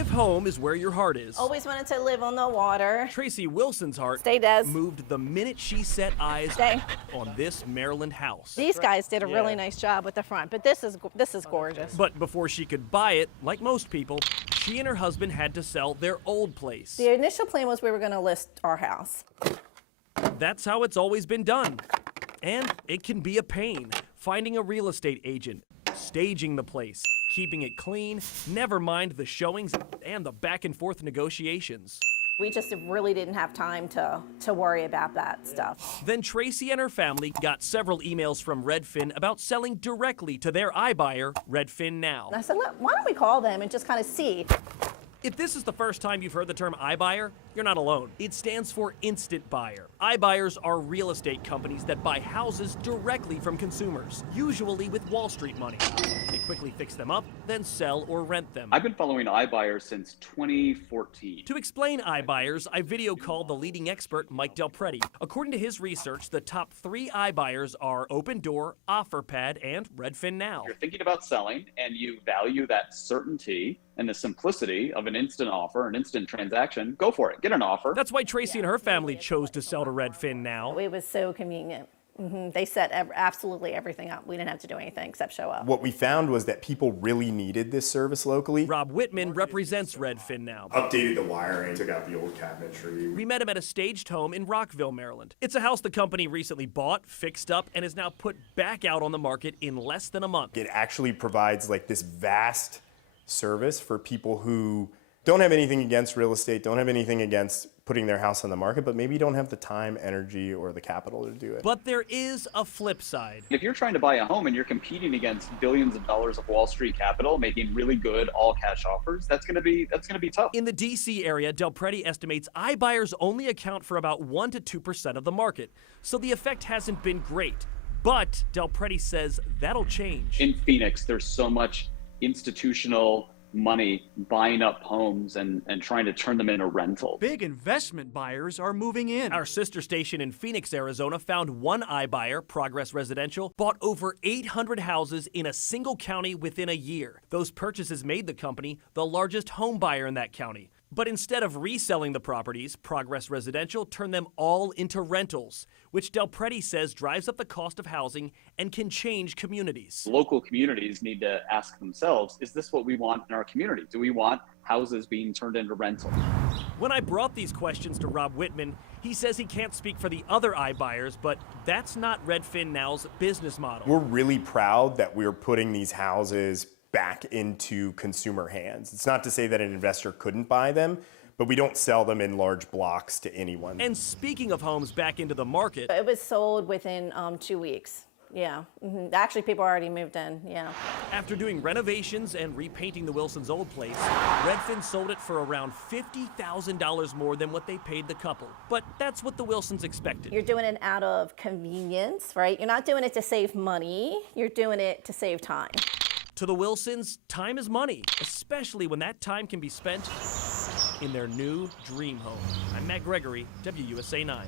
If home is where your heart is, Always wanted to live on the water. Tracy Wilson's heart Stay, Des. moved the minute she set eyes Stay. on this Maryland house. These guys did a really nice job with the front, but this is gorgeous. But before she could buy it, like most people, she and her husband had to sell their old place. The initial plan was we were going to list our house. That's how it's always been done. And it can be a pain, finding a real estate agent, staging the place, keeping it clean, never mind the showings and the back and forth negotiations. We just really didn't have time to worry about that stuff. Then Tracy and her family got several emails from Redfin about selling directly to their iBuyer, Redfin Now. And I said, look, why don't we call them and just kind of see? If this is the first time you've heard the term iBuyer, you're not alone. It stands for instant buyer. iBuyers are real estate companies that buy houses directly from consumers, usually with Wall Street money. They quickly fix them up, then sell or rent them. I've been following iBuyers since 2014. To explain iBuyers, I video called the leading expert, Mike Del Prete. According to his research, the top 3 iBuyers are Open Door, OfferPad, and Redfin Now. If you're thinking about selling and you value that certainty and the simplicity of an instant offer, an instant transaction, go for it. Get an offer. That's why Tracy and her family chose to sell to Redfin Now. It was so convenient. They set absolutely everything up. We didn't have to do anything except show up. What we found was that people really needed this service locally. Rob Whitman represents Redfin Now. Updated the wiring, took out the old cabinetry. We met him at a staged home in Rockville, Maryland. It's a house the company recently bought, fixed up, and is now put back out on the market in less than a month. It actually provides like this vast service for people who don't have anything against real estate, don't have anything against putting their house on the market, but maybe don't have the time, energy, or the capital to do it. But there is a flip side. If you're trying to buy a home and you're competing against billions of dollars of Wall Street capital, making really good all cash offers, that's gonna be tough. In the DC area, Del Prete estimates iBuyers only account for about 1 to 2% of the market. So the effect hasn't been great. But Del Prete says that'll change. In Phoenix, there's so much institutional money buying up homes and trying to turn them into rentals. Big investment buyers are moving in. Our sister station in Phoenix, Arizona found one iBuyer, Progress Residential, bought over 800 houses in a single county within a year. Those purchases made the company the largest home buyer in that county. But instead of reselling the properties, Progress Residential turned them all into rentals, which Del Prete says drives up the cost of housing and can change communities. Local communities need to ask themselves, is this what we want in our community? Do we want houses being turned into rentals? When I brought these questions to Rob Whitman, he says he can't speak for the other iBuyers, but that's not Redfin Now's business model. We're really proud that we're putting these houses back into consumer hands. It's not to say that an investor couldn't buy them, but we don't sell them in large blocks to anyone. And speaking of homes back into the market, It was sold within 2 weeks. Yeah. Actually, people already moved in. Yeah. after doing renovations and repainting the Wilsons' old place, Redfin sold it for around $50,000 more than what they paid the couple. But that's what the Wilsons expected. You're doing it out of convenience, right? You're not doing it to save money. You're doing it to save time. To the Wilsons, time is money, especially when that time can be spent in their new dream home. I'm Matt Gregory, WUSA 9.